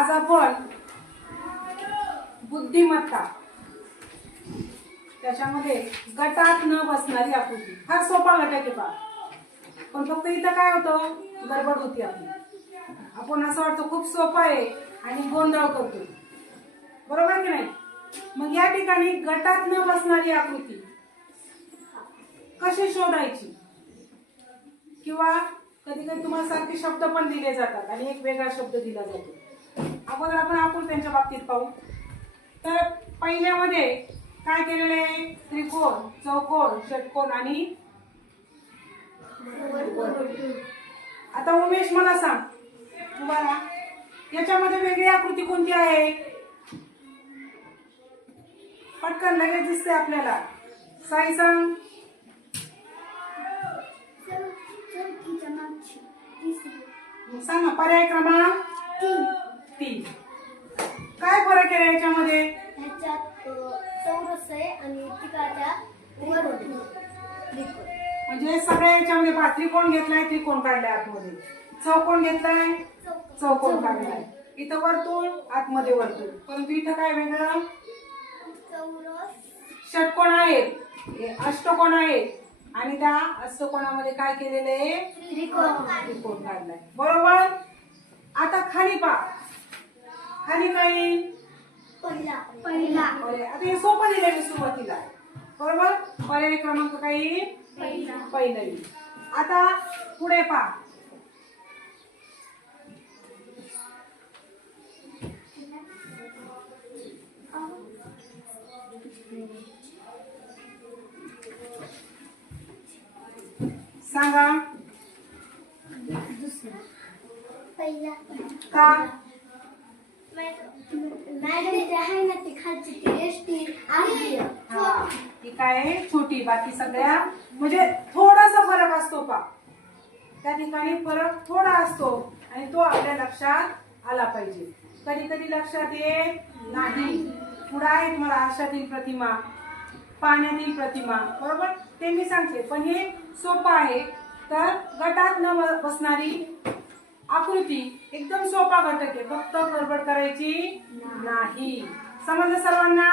आज आपण बुद्धिमत्ता. त्याच्यामध्ये गटात न बसणारी आकृती. फार सोपा गट आहे पा पण फक्त इथं काय होतं? गडबड होती आपली. आपण असं वाटतं खूप सोपा आहे आणि गोंधळ करतो बरोबर की नाही? मग या ठिकाणी गटात न बसणारी आकृती कशी शोधायची? किंवा कधी कधी तुम्हाला सारखे शब्द पण दिले जातात आणि एक वेगळा शब्द दिला जातो. आकृत्यांच्या बाबतीत पाहू. तर पहिल्यामध्ये काय केलेलं आहे? त्रिकोण चौकोन षटकोन आणि आता उमेश मला सांग. तुम्हाला याच्यामध्ये वेगळी आकृती कोणती आहे? पटकन लगेच दिसते आपल्याला. साई सांग. सांग पर्याय क्रमांक तीन तीन काय फरक आहे याच्यामध्ये? ह्याच्यात चौरस आहे आणि वर त्रिकोण म्हणजे सगळ्या याच्यामध्ये पहा त्रिकोण घेतलाय? त्रिकोण काढलाय आतमध्ये. चौकोन घेतलाय? चौकोन काढलाय. इथं वर्तुळ आतमध्ये वर्तुळ परंतु इथं काय वेगळं? षटकोण आहेत हे अष्टकोण आहेत आणि त्या अष्टकोणामध्ये काय केलेलं आहे? त्रिकोण. त्रिकोण काढलाय. बरोबर? आता खाली पा खाली काय पहिला. पहिला. पर्याय आता हे सोपं दिलंय मी सुरुवातीला. बरोबर? पर्याय क्रमांक काय येईल पहिला. पहिलं. येईल आता पुढे पा सांगा. दुसरा. पहिला. का मॅडम ते आहे ना ते खालची ती एस टी आहे हा. काय आहे? छोटी. बाकी सगळ्या म्हणजे थोडासा फरक असतो पा. त्या ठिकाणी फरक थोडा असतो आणि तो आपल्या लक्षात आला पाहिजे. कधी कधी लक्षात येत नाही. पुढे आहे तुम्हाला आरशातील प्रतिमा पाण्यातील प्रतिमा. बरोबर? ते मी सांगते. पण हे सोपं आहे. तर गटात न बसणारी आकृती एकदम सोपा घटक आहे. फक्त गडबड करायची नाही. समजलं सर्वांना?